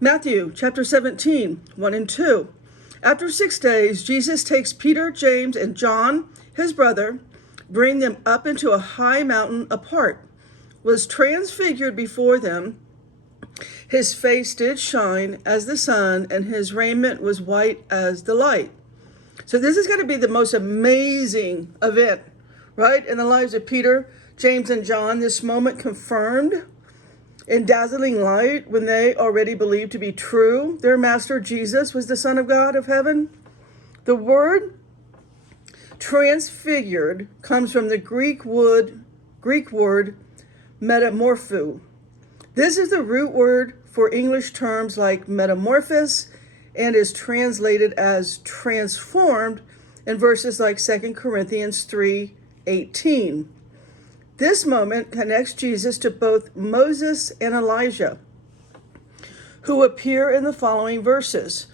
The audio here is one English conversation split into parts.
Matthew chapter 17, 1 and 2. After 6 days, Jesus takes Peter, James, and John, his brother, bring them up into a high mountain apart, was transfigured before them. His face did shine as the sun, and his raiment was white as the light. So this is going to be the most amazing event, right, in the lives of Peter, James, and John. This moment confirmed in dazzling light when they already believed to be true their master Jesus was the Son of God of heaven. The word transfigured comes from the Greek word metamorpho. This is the root word for English terms like metamorphosis and is translated as transformed in verses like 2 Corinthians 3:18. This moment connects Jesus to both Moses and Elijah, who appear in the following verses.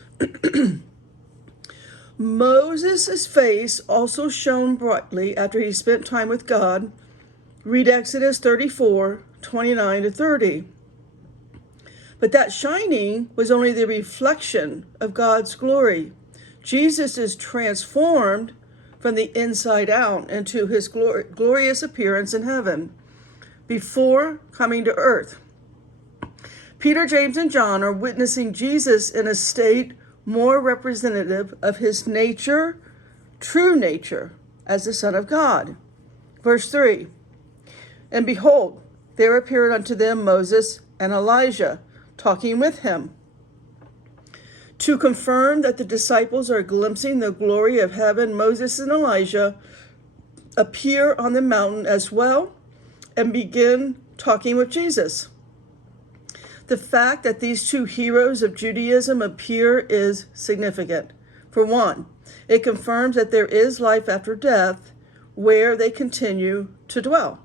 Moses' face also shone brightly after he spent time with God. Read Exodus 34:29-30. But that shining was only the reflection of God's glory. Jesus is transformed from the inside out into his glorious appearance in heaven before coming to earth. Peter, James, and John are witnessing Jesus in a state more representative of his nature, true nature, as the Son of God. Verse 3, and behold, there appeared unto them Moses and Elijah, talking with him. To confirm that the disciples are glimpsing the glory of heaven, Moses and Elijah appear on the mountain as well and begin talking with Jesus. The fact that these two heroes of Judaism appear is significant. For one, it confirms that there is life after death where they continue to dwell.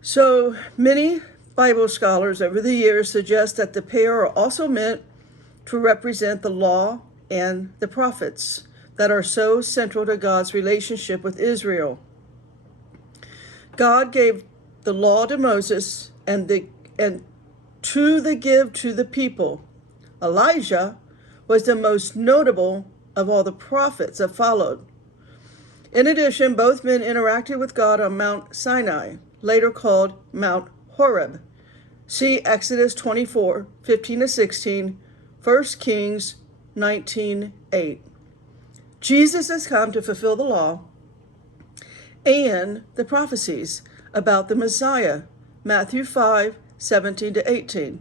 So many Bible scholars over the years suggest that the pair are also meant to represent the law and the prophets that are so central to God's relationship with Israel. God gave the law to Moses and to the people. Elijah was the most notable of all the prophets that followed. In addition, both men interacted with God on Mount Sinai, later called Mount Horeb. See Exodus 24:15-16, 1 Kings 19:8. Jesus has come to fulfill the law and the prophecies about the Messiah, Matthew 5:17-18.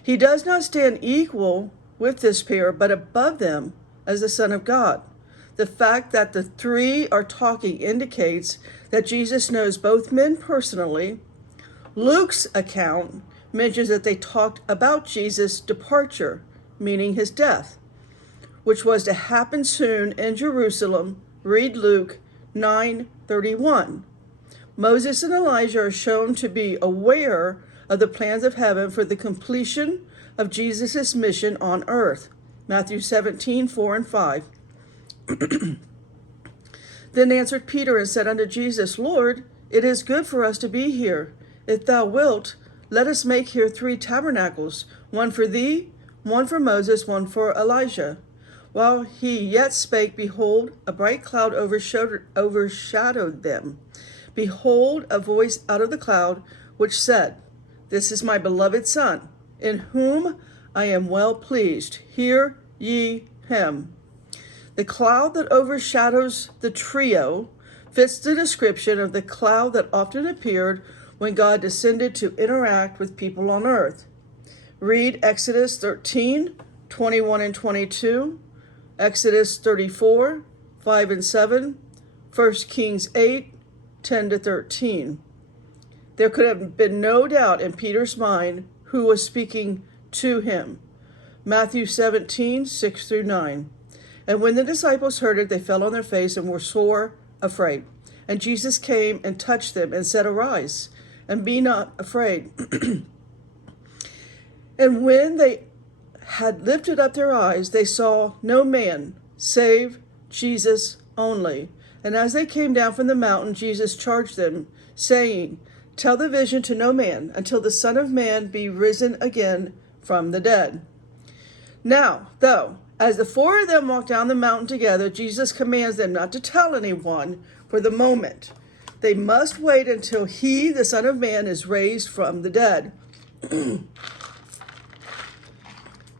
He does not stand equal with this pair, but above them as the Son of God. The fact that the three are talking indicates that Jesus knows both men personally. Luke's account mentions that they talked about Jesus' departure, meaning his death, which was to happen soon in Jerusalem. Read Luke 9:31. Moses and Elijah are shown to be aware of the plans of heaven for the completion of Jesus' mission on earth. Matthew 17:4-5. Then answered Peter and said unto Jesus, Lord, it is good for us to be here. If thou wilt, let us make here 3 tabernacles, one for thee, one for Moses, one for Elijah. While he yet spake, behold, a bright cloud overshadowed them. Behold, a voice out of the cloud, which said, This is my beloved Son, in whom I am well pleased. Hear ye him. The cloud that overshadows the trio fits the description of the cloud that often appeared when God descended to interact with people on earth. Read Exodus 13:21-22, Exodus 34:5-7, 1 Kings 8:10-13. There could have been no doubt in Peter's mind who was speaking to him. Matthew 17:6-9. And when the disciples heard it, they fell on their face and were sore afraid. And Jesus came and touched them and said, Arise, and be not afraid. And when they had lifted up their eyes, they saw no man save Jesus only. And as they came down from the mountain, Jesus charged them, saying, Tell the vision to no man until the Son of Man be risen again from the dead. Now, though, as the four of them walk down the mountain together, Jesus commands them not to tell anyone for the moment. They must wait until he, the Son of Man, is raised from the dead.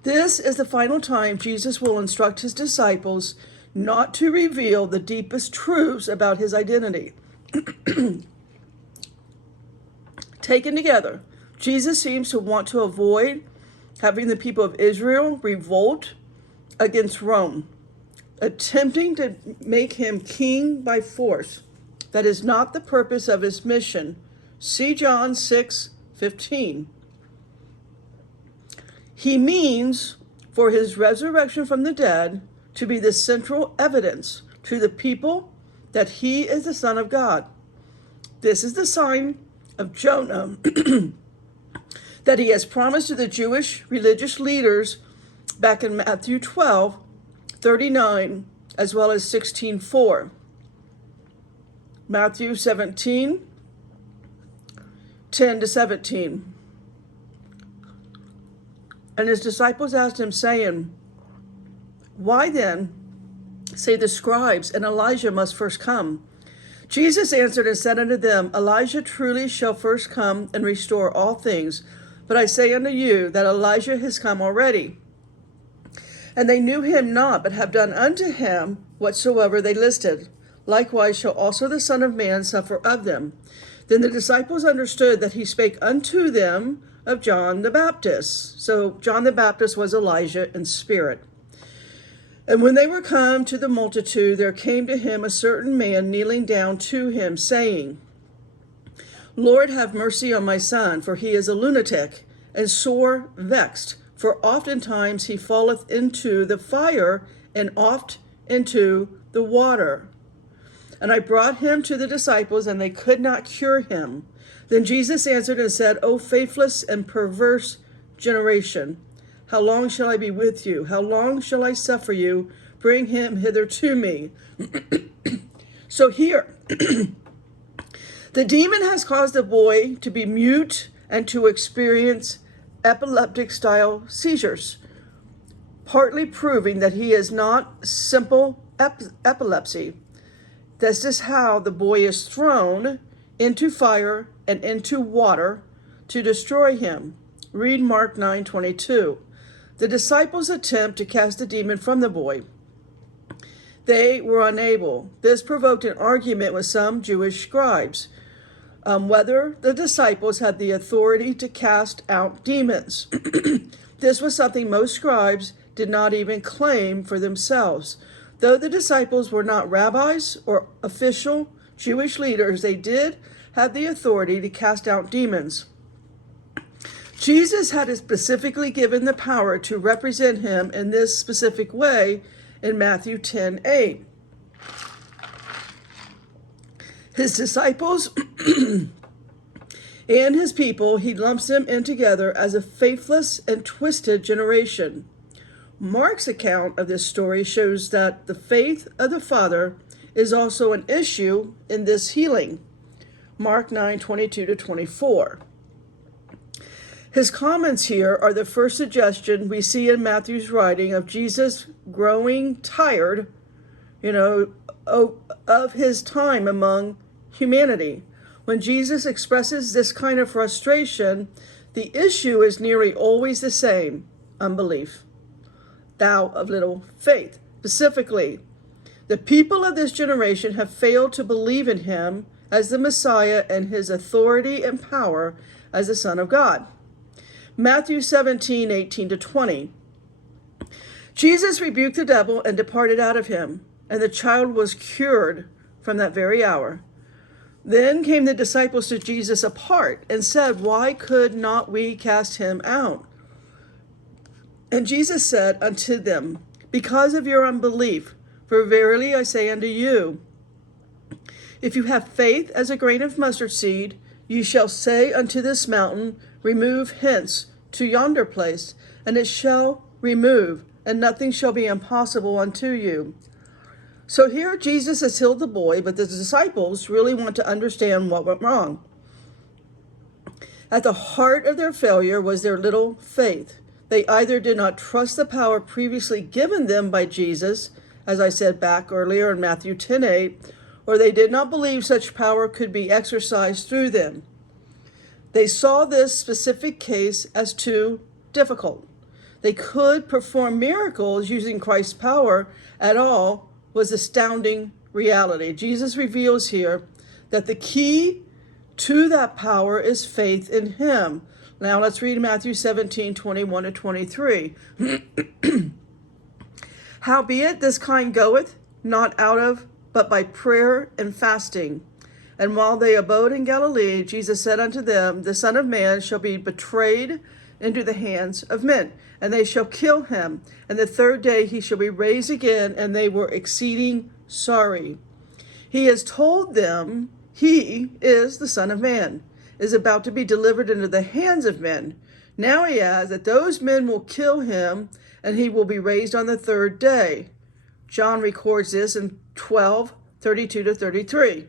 This is the final time Jesus will instruct his disciples not to reveal the deepest truths about his identity. Taken together, Jesus seems to want to avoid having the people of Israel revolt against Rome, attempting to make him king by force. That is not the purpose of his mission. See John 6:15. He means for his resurrection from the dead to be the central evidence to the people that he is the Son of God. This is the sign of Jonah that he has promised to the Jewish religious leaders back in Matthew 12:39, as well as 16:4. Matthew 17:10-17. And his disciples asked him, saying, "Why then say the scribes, and Elijah must first come?" Jesus answered and said unto them, "Elijah truly shall first come and restore all things. But I say unto you that Elijah has come already. And they knew him not, but have done unto him whatsoever they listed. Likewise shall also the Son of Man suffer of them." Then the disciples understood that he spake unto them of John the Baptist. So John the Baptist was Elijah in spirit. And when they were come to the multitude, there came to him a certain man kneeling down to him, saying, "Lord, have mercy on my son, for he is a lunatic, and sore vexed. For oftentimes he falleth into the fire, and oft into the water." And I brought him to the disciples, and they could not cure him. Then Jesus answered and said, "O faithless and perverse generation, how long shall I be with you? How long shall I suffer you? Bring him hither to me." So here, the demon has caused the boy to be mute and to experience epileptic-style seizures, partly proving that he is not simple epilepsy. This is how the boy is thrown into fire and into water to destroy him. Read Mark 9:22. The disciples attempt to cast the demon from the boy. They were unable. This provoked an argument with some Jewish scribes, whether the disciples had the authority to cast out demons. This was something most scribes did not even claim for themselves. Though the disciples were not rabbis or official Jewish leaders, they did have the authority to cast out demons. Jesus had specifically given the power to represent him in this specific way in Matthew 10:8. His disciples and his people, he lumps them in together as a faithless and twisted generation. Mark's account of this story shows that the faith of the Father is also an issue in this healing. Mark 9:22-24. His comments here are the first suggestion we see in Matthew's writing of Jesus growing tired, of his time among humanity. When Jesus expresses this kind of frustration, the issue is nearly always the same: unbelief. Thou of little faith. Specifically, the people of this generation have failed to believe in him as the Messiah and his authority and power as the Son of God. Matthew 17:18-20. Jesus rebuked the devil and departed out of him, and the child was cured from that very hour. Then came the disciples to Jesus apart and said, "Why could not we cast him out?" And Jesus said unto them, "Because of your unbelief. For verily I say unto you, if you have faith as a grain of mustard seed, you shall say unto this mountain, Remove hence to yonder place, and it shall remove, and nothing shall be impossible unto you." So here Jesus has healed the boy, but the disciples really want to understand what went wrong. At the heart of their failure was their little faith. They either did not trust the power previously given them by Jesus, as I said back earlier in Matthew 10:8, or they did not believe such power could be exercised through them. They saw this specific case as too difficult. They could perform miracles using Christ's power at all was astounding reality. Jesus reveals here that the key to that power is faith in him. Now let's read Matthew 17:21-23. Howbeit this kind goeth not out of, but by prayer and fasting. And while they abode in Galilee, Jesus said unto them, the Son of Man shall be betrayed into the hands of men, and they shall kill him, and the third day he shall be raised again. And they were exceeding sorry. He has told them he is the Son of Man, is about to be delivered into the hands of men. Now he adds that those men will kill him, and he will be raised on the third day. John records this in 12:32-33.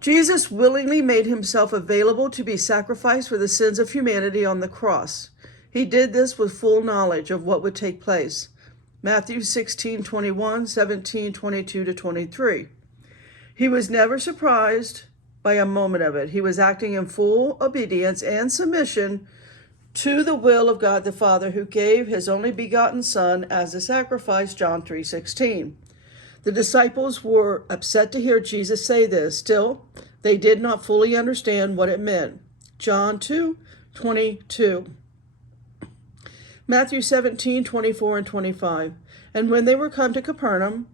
Jesus willingly made himself available to be sacrificed for the sins of humanity on the cross. He did this with full knowledge of what would take place. Matthew 16:21, 17:22-23. He was never surprised by a moment of it. He was acting in full obedience and submission to the will of God the Father, who gave his only begotten Son as a sacrifice, John 3:16. The disciples were upset to hear Jesus say this. Still, they did not fully understand what it meant. John 2:22. Matthew 17:24-25. And when they were come to Capernaum,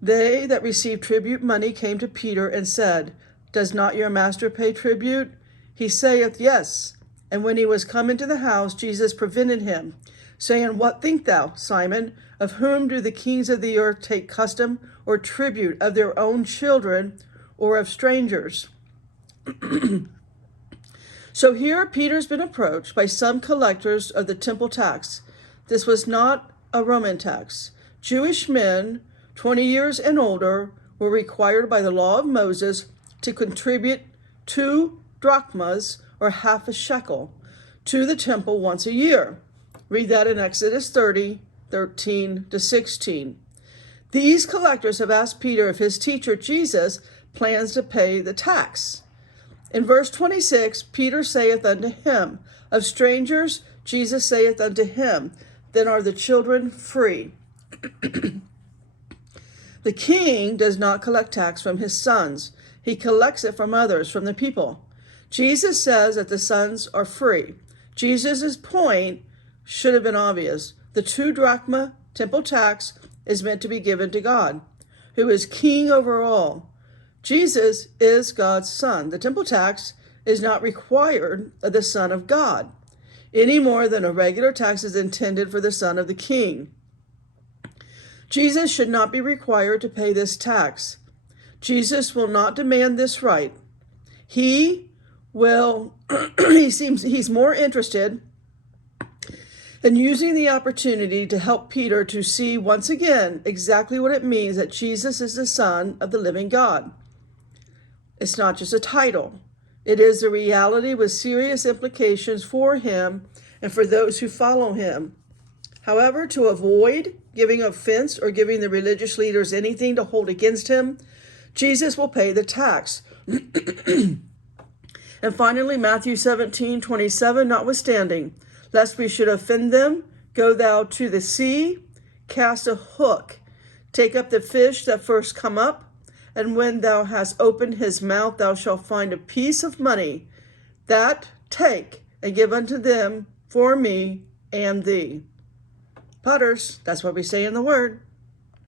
they that received tribute money came to Peter and said, Does not your master pay tribute? He saith, Yes. And when he was come into the house, Jesus prevented him, saying, What think thou, Simon? Of whom do the kings of the earth take custom or tribute, of their own children or of strangers? So here Peter's been approached by some collectors of the temple tax. This was not a Roman tax. Jewish men, 20 years and older, were required by the law of Moses to contribute 2 drachmas, or half a shekel, to the temple once a year. Read that in Exodus 30:13-16. These collectors have asked Peter if his teacher, Jesus, plans to pay the tax. In verse 26, Peter saith unto him, Of strangers, Jesus saith unto him, Then are the children free. The king does not collect tax from his sons. He collects it from others, from the people. Jesus says that the sons are free. Jesus' point should have been obvious. The 2 drachma temple tax is meant to be given to God, who is king over all. Jesus is God's son. The temple tax is not required of the Son of God, any more than a regular tax is intended for the son of the king. Jesus should not be required to pay this tax. Jesus will not demand this right. He will, he's more interested in using the opportunity to help Peter to see once again exactly what it means that Jesus is the Son of the living God. It's not just a title. It is a reality with serious implications for him and for those who follow him. However, to avoid giving offense or giving the religious leaders anything to hold against him, Jesus will pay the tax. And finally, Matthew 17:27, notwithstanding, lest we should offend them, go thou to the sea, cast a hook, take up the fish that first come up, and when thou hast opened his mouth, thou shalt find a piece of money. That take and give unto them for me and thee. Potters, that's what we say in the word.